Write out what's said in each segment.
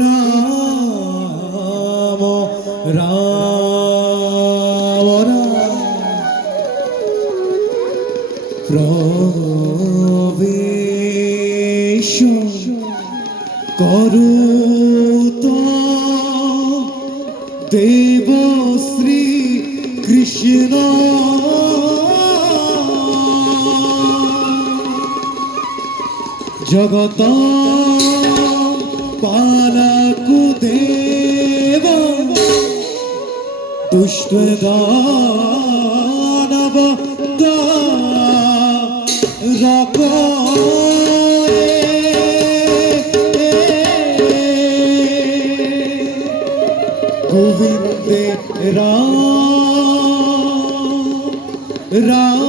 রাম রাম প্রবেশ করুত দেব শ্রী কৃষ্ণ জগত পালকু দেব দুষ্ট দানব রক গোবিন্দে রাম রাম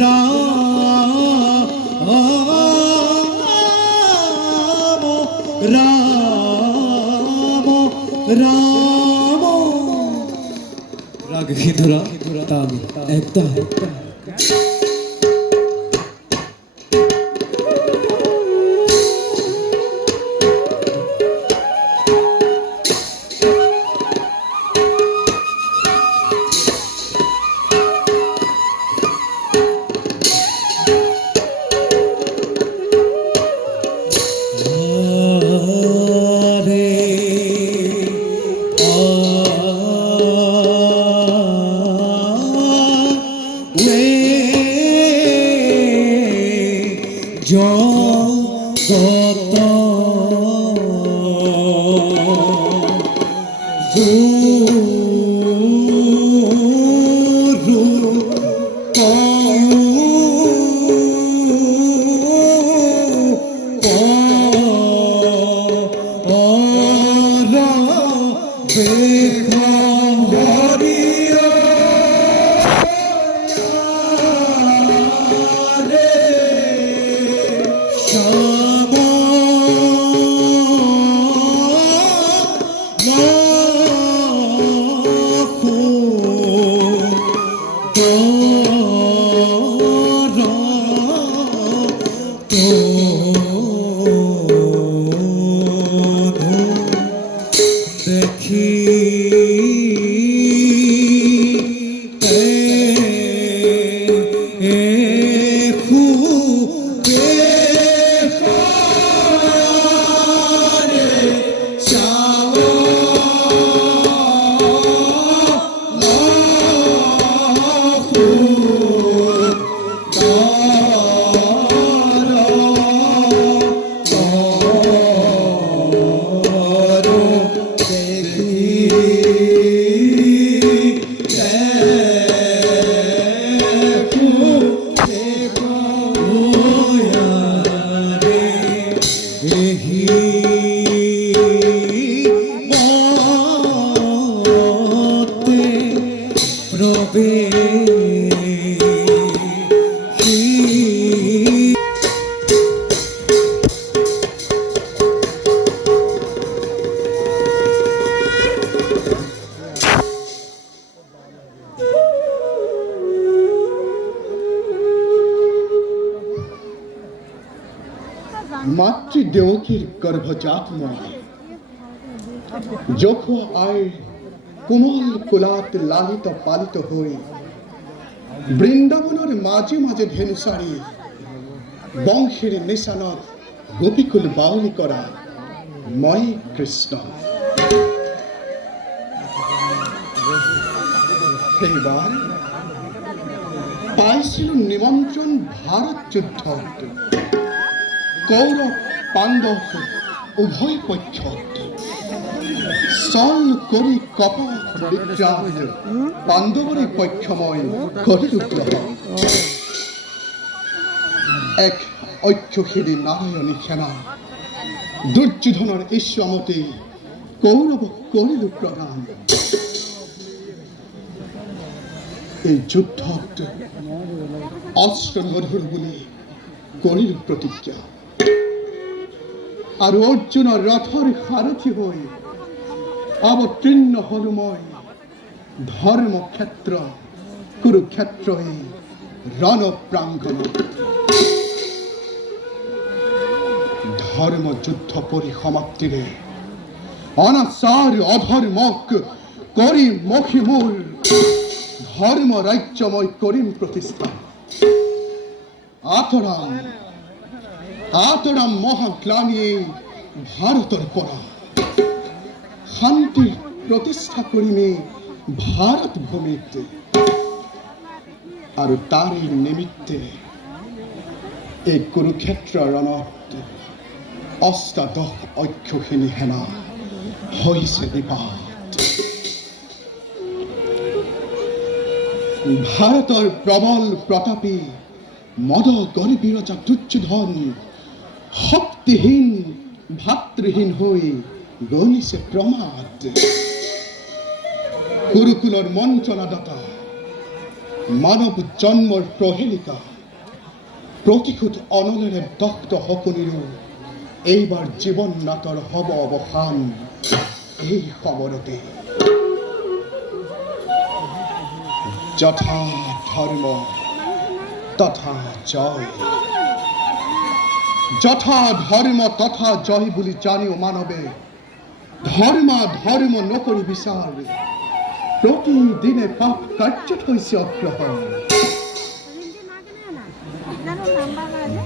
রাম রাম রাগ ভিধুরা তাল একদম জগত গুরু মাতৃ দেবকীর গর্ভজাত ময় যখ আয় কোমল কুলাত লালিত পালিত হয়ে বৃন্দাবনের মাঝে মাঝে ধেনুসারি বংশের নিশানত গোপীকুল বাউলি করা ময় কৃষ্ণ। এইবার পাইছিল নিমন্ত্রণ ভারত যুদ্ধ, কৌরব পাণ্ডব উভয় পক্ষ সল করি কপট বিক্রান্ত পাণ্ডবরে পক্ষময় করি উগ্রহ। এক ঐক্যহীনী নারায়ণী সেনা দুর্যোধনের ঈশ্বমতে কৌরব করিল প্রদান। এই যুদ্ধ অস্ত্র মধুর বলে করিল প্রতিজ্ঞা। আর অর্জুন রথর সারথি হয়ে অবতীর্ণ হলুময় ধর্মক্ষেত্র কুরুক্ষেত্রই রণপ্রাঙ্গণ ধর্মযুদ্ধ পরিসমাপ্তিরে অনাচার অধর্মক করি মখিমূল ধর্ম রাজ্যময় করিম প্রতিষ্ঠা আতরাম মহাগ্লানি ভারতের পরা শান্তির প্রতিষ্ঠা করিমে ভারত ভূমিতে আর তারই নিমিত্তে এই কুরুক্ষেত্র রণত অষ্টাদশ অক্ষখিনি সেনা হৈছে নিপাত ভাৰতৰ প্ৰবল প্ৰতাপী মদ গৰিবীৰজা দুৰ্যোধন শক্তিহীন ভাতৃহীন হৈ গণিছে প্ৰমাদ গুৰুকুলৰ মন্ত্ৰণাদাতা মানৱ জন্মৰ প্ৰহেলিকা প্ৰতিশোধ অনলেৰে দগ্ধ শকুনিৰো এইবাৰ জীৱন নাটৰ হ'ব অৱসান এই খবৰতে যথা ধৰ্ম তথা জয় যথা ধৰ্ম তথা জয় বুলি জানিও মানৱে ধৰ্ম নকৰি বিচাৰ প্ৰতিদিনে পাপ কাৰ্যত হৈছে অগ্ৰসৰ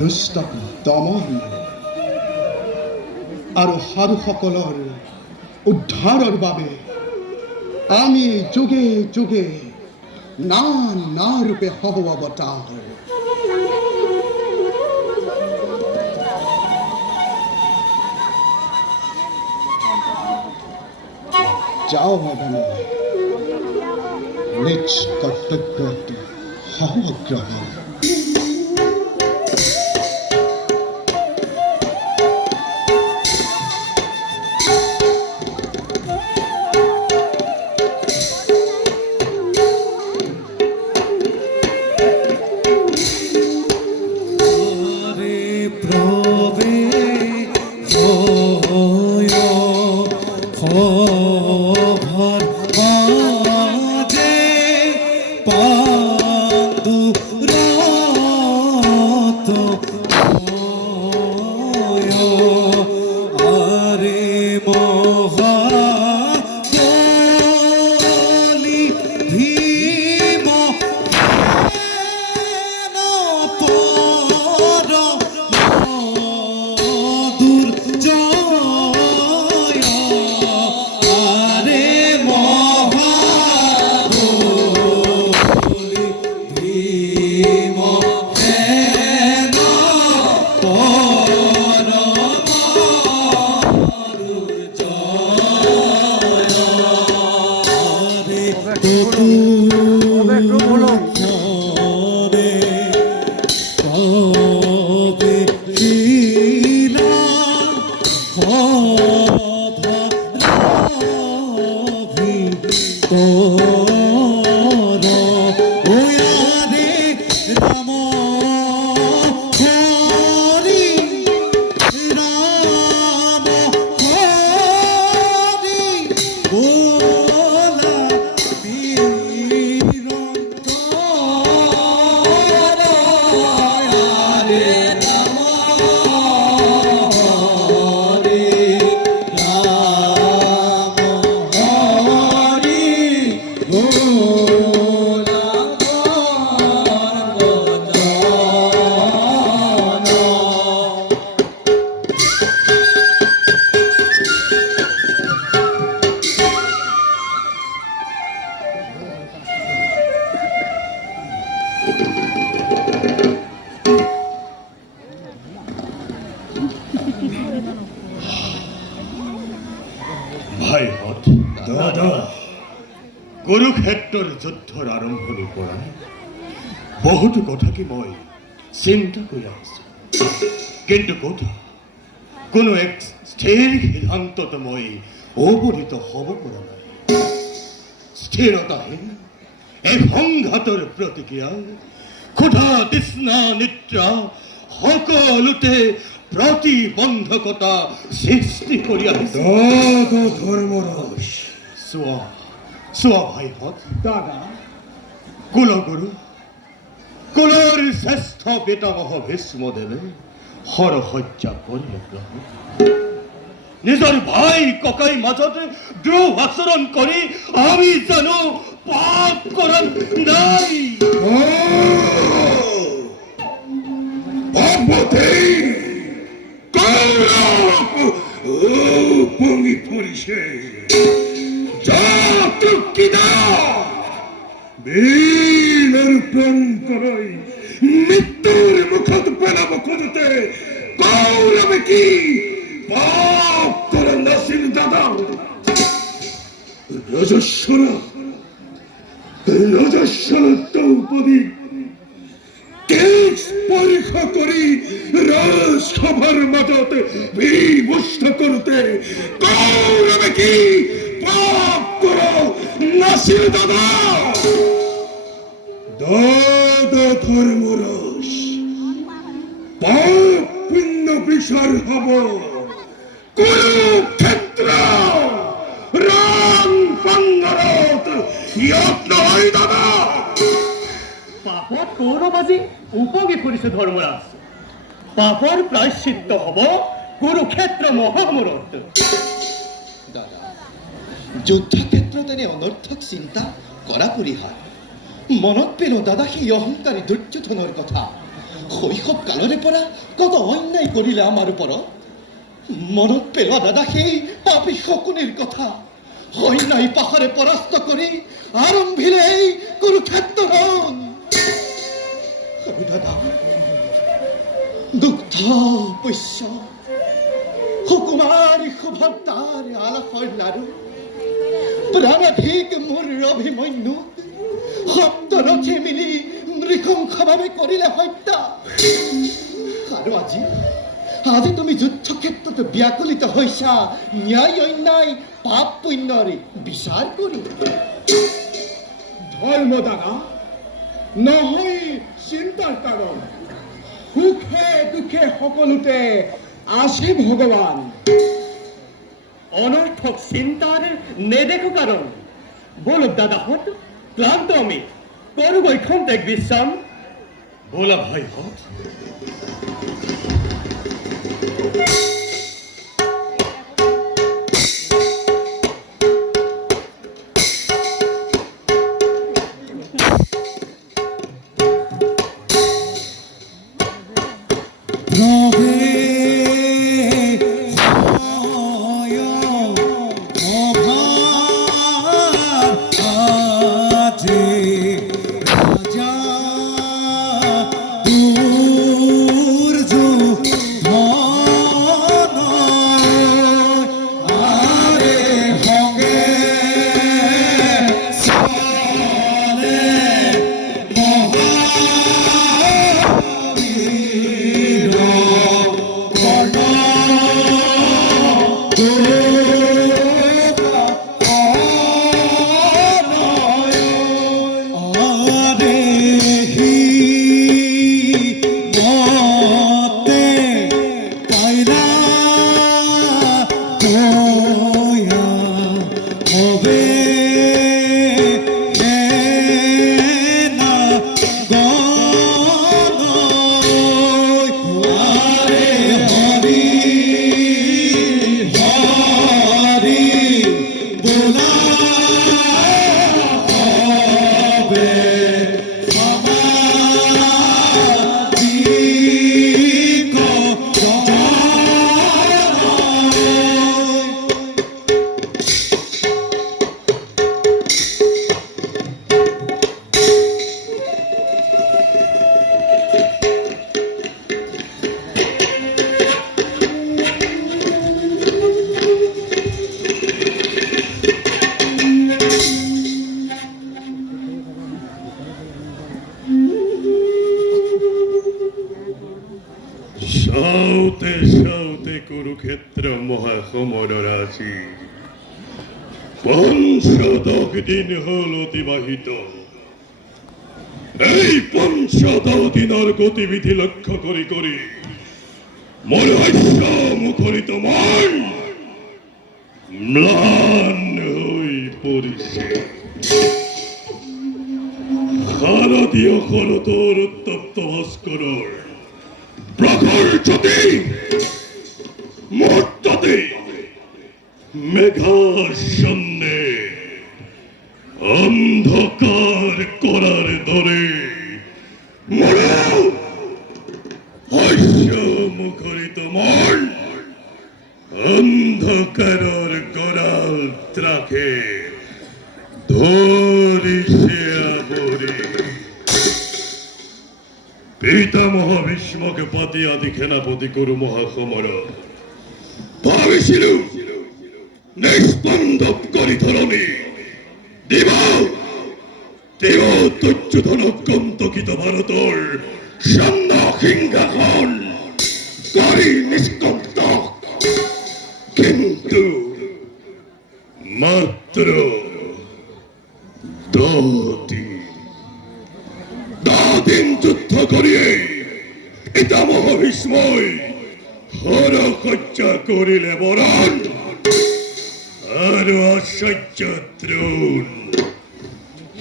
দুষ্টক দমন আৰু সাধুসকলৰ উদ্ধাৰৰ বাবে আমি যুগে যুগে না ৰূপে হব অৱতাৰ যাও হবে না নিজ কৰ্তব্যত সহগ্ৰহণ ভাইহঁত দাদা কুৰুক্ষেত্ৰৰ যুদ্ধৰ আৰম্ভণিৰ পৰা বহুতো কথা কি মই চিন্তা কৰি আছো কিন্তু কোনো এক স্থিৰ সিদ্ধান্তত মই উপনীত হ'ব পৰা নাই স্থিৰতাহীন এই সংঘাতৰ প্ৰতিক্ৰিয়া ক্ষুধা তৃষ্ণা নিদ্ৰা সকলোতে প্ৰতিবন্ধকতা সৃষ্টি কৰি আহিছে ধৰ্মৰাজ চোৱা ভাইহঁত দাদা কুলগুরু কুলর শ্রেষ্ঠ পিতামহ ভীষ্মদেৱে হৰসজ্যা কৰিলে গ্ৰহণ নিজৰ ভাই ককাই মাজতে দ্ৰোহ আচৰণ কৰি আমি জানো পাপ কৰা নাই পঙ্গি পড়িছে যা তৃপ্তিদা বীরের প্রাণ করাই মৃত্যুর মুখত পেলাব খুঁজতে কৌরবে কি পাপ করে নাসির দাদা রজস্বরা দ্রৌপদী কেস পরীক্ষা করি রাজসভার মাজতে বিভূষ্ট করতে কৌরবে কি পাপ করো নাসির দাদা দাদা ধর্মরস পাপ পুণ্য বিচার হব কুরুক্ষেত্র রাম পঙ্গরত যত্ন হয় দাদা পাপত কৌৰবাজী উপগী ফুৰিছে ধৰ্মৰাজ পাপৰ প্ৰায়শ্চিত্ত হ'ব কুৰুক্ষেত্ৰ মহাসমৰত দাদা যুদ্ধক্ষেত্ৰত এনে অনৰ্থক চিন্তা কৰা পৰিহাৰ মনত পেলো দাদা সেই অহংকাৰী দুৰ্যোধনৰ কথা শৈশৱ কালৰে পৰা কত অন্যায় কৰিলে আমাৰ ওপৰত মনত পেলো দাদা সেই পাপী শকুনিৰ কথা অন্যায় পাহাৰে পৰাস্ত কৰি আৰম্ভিলে এই কুৰুক্ষেত্ৰখন দাদা দুগ্ধ পৈশ্য সুকুমাৰী সুভদ্ৰাৰ আলাসৰ লাৰু প্ৰাণাধিক মোৰ অভিমন্যু সপ্তৰথে মিলি নৃশংসভাৱে কৰিলে হত্যা আৰু আজি তুমি যুদ্ধক্ষেত্ৰত ব্যাকুলিত হৈছা ন্যায় অন্যায় পাপ পুণ্যৰে বিচাৰ কৰি ধর্ম দাদা নহয় চিন্তাৰ কাৰণ সুখে দুখে সকলোতে আছে ভগৱান অনৰ্থক চিন্তাৰ নেদেখো কাৰণ বলো দাদাহঁত ক্লান্ত আমি কৰো বৈকুণ্ঠক বিশ্ৰাম বলা ভাইহঁত সাউতে সাউতে কুরুক্ষেত্র মহাসমৰৰ আজি পঞ্চদশ দিন হল অতিবাহিত এই পঞ্চদশ দিনৰ গতিবিধি লক্ষ্য কৰি কৰি মোৰ হাস্য মুখৰিত মন ম্লান হৈ পৰিছে জাতীয় খরতর উত্তপ্ত ভাস্করর প্রখর জ্যোতি মুহূর্ততে মেঘাচ্ছন্নে অন্ধকার করার ধরে মরু হাস্য মুখরিত মন অন্ধকারের গড়াল ত্রাকে ধরিছে আবরি পিতামহ ভীষ্মকে পাতি আদি সেনাপতি করু মহাসমর ভাবিছিল নিষ্পন্দব কৰি ধৰণী দিব তেওঁ দুৰ্যোধন কন্তকিত ভাৰতৰ সৈন্য সিংহাসন কৰি নিষ্কন্ত কিন্তু মাত্ৰ 10 দিন যুদ্ধ কৰিয়েই পিতামহ ভীষ্মই হৰসজ্জা কৰিলে বৰণ আৰু আচাৰ্য দ্ৰোণ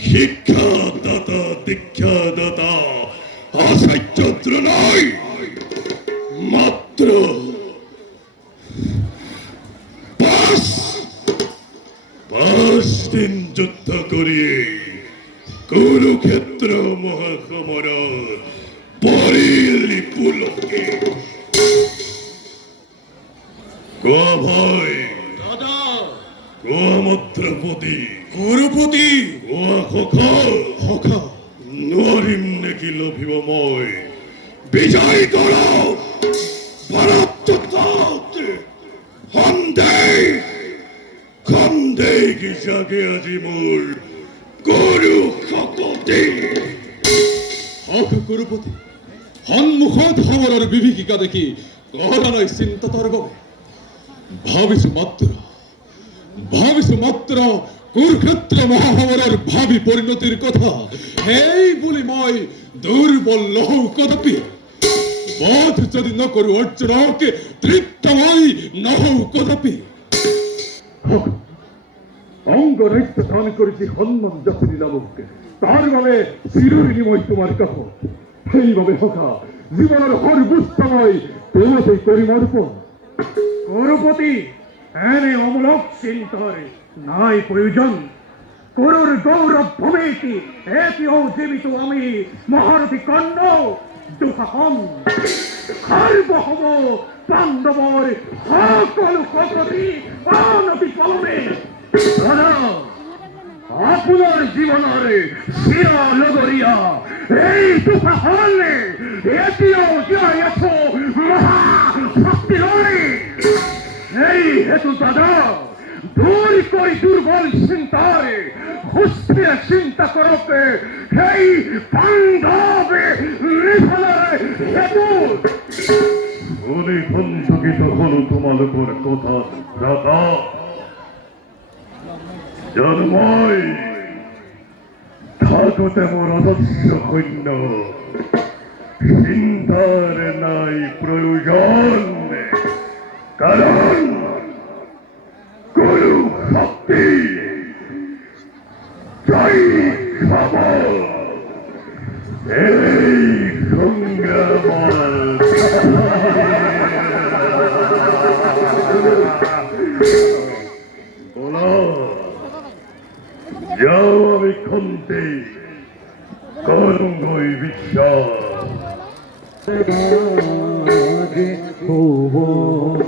শিক্ষাদাতা দীক্ষাদাতা আচাৰ্য দ্ৰোণই মাত্ৰ 5 দিন যুদ্ধ কৰিয়েই কুৰুক্ষেত্ৰ মহাসমৰত পৰিলি পুলকে কোৱা ভাই দাদা কোৱা মন্ত্ৰপতি গুৰুপতি কোৱা সখা সখা নোৱাৰিম নেকি লভিব মই বিজয় কৰা ভাৰত যুদ্ধত সন্দেহ কিচাকে আজি মোৰ গৰু শকতি গুৰুপতি সন্মুখত সমৰৰ বিভীষিকা দেখি কৰা নাই চিন্তা তাৰ বাবে ভাবিছো মাত্ৰ কুৰুক্ষেত্ৰ মহাসমৰৰ ভাবি পৰিণতিৰ কথা সেই বুলি মই দুৰ্বল নহওঁ কদাপি বধ যদি নকৰো অৰ্জুনকে তৃপ্ত মই নহওঁ কদাপি অঙ্গ নৃত্য দান করেছি হনুমান যখনই নামক তার বাবে চিরঋণী মই তোমার কাছে সেইভাবে সখা জীবনের সর্বোচ্চময় দেবতেই করিম অর্পণ গুরুপতি এনে অমূলক চিন্তার নাই প্রয়োজন করুর গৌরব ভবেতি এটিও জীবিত আমি মহারথী কর্ণ দুঃখাপন সার্বভৌম পাণ্ডবর সকল শক্তি অনতি কলমে দাদা আপনার জীবনের শিরা লগরিয়া এই দুঃখাপনে এটিও জয়থ মহা শক্তি লড়ে এই হেতু দাদা দূর করে দুর্বল চিন্তারে হুস্থির চিন্তা করতে সেই পাণ্ডবে নিফলের হেতু শুনি সন্তকিত হলো তোমালোকৰ কথা দাদা জন্মই থাকোতে মোৰ অজস্ৰ সৈন্য চিন্তাৰ নাই প্ৰয়োজন কাৰণ গুৰু শক্তি জয় খাব এই সংগ্ৰামৰ বলো যাও আমি খন্তে করুঙ্গই বিশ্বাস ভুবন